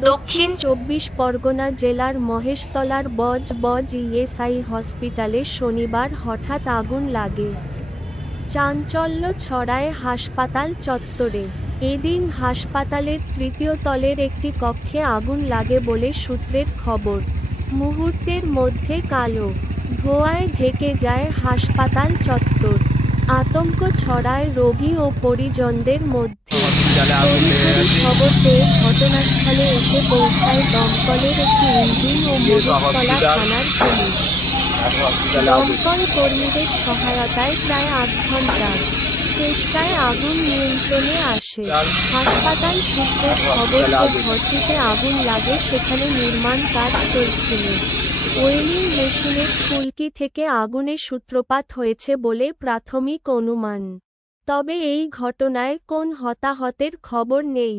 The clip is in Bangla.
দক্ষিণ ২৪ পরগনা জেলার মহেশতলার বজ ইএসআই হসপিটালে শনিবার হঠাৎ আগুন লাগে। চাঞ্চল্য ছড়ায় হাসপাতাল চত্বরে। এদিন হাসপাতালের তৃতীয় তলের একটি কক্ষে আগুন লাগে বলে সূত্রের খবর। মুহূর্তের মধ্যে কালো ধোঁয়ায় ঢেকে যায় হাসপাতাল চত্বর। আতঙ্ক ছড়ায় রোগী ও পরিজনদের মধ্যে। তড়িঘড়ি খবর পেয়ে ঘটনাস্থলে এসে পৌঁছায় দমকলের একটি ইঞ্জিন ও মহেশতলা থানার পুলিশ। দমকল কর্মীদের সহায়তায় প্রায় ৮ ঘণ্টার চেষ্টায় আগুন নিয়ন্ত্রণে আসে। হাসপাতাল সূত্রের খবর, যে ঘরটিতে আগুন লাগে সেখানে নির্মাণ কাজ চলছিল। ওয়েলিং মেশিনের ফুলকি থেকে আগুনের সূত্রপাত হয়েছে বলে প্রাথমিক অনুমান। তবে এই ঘটনায় কোন হতাহতের খবর নেই।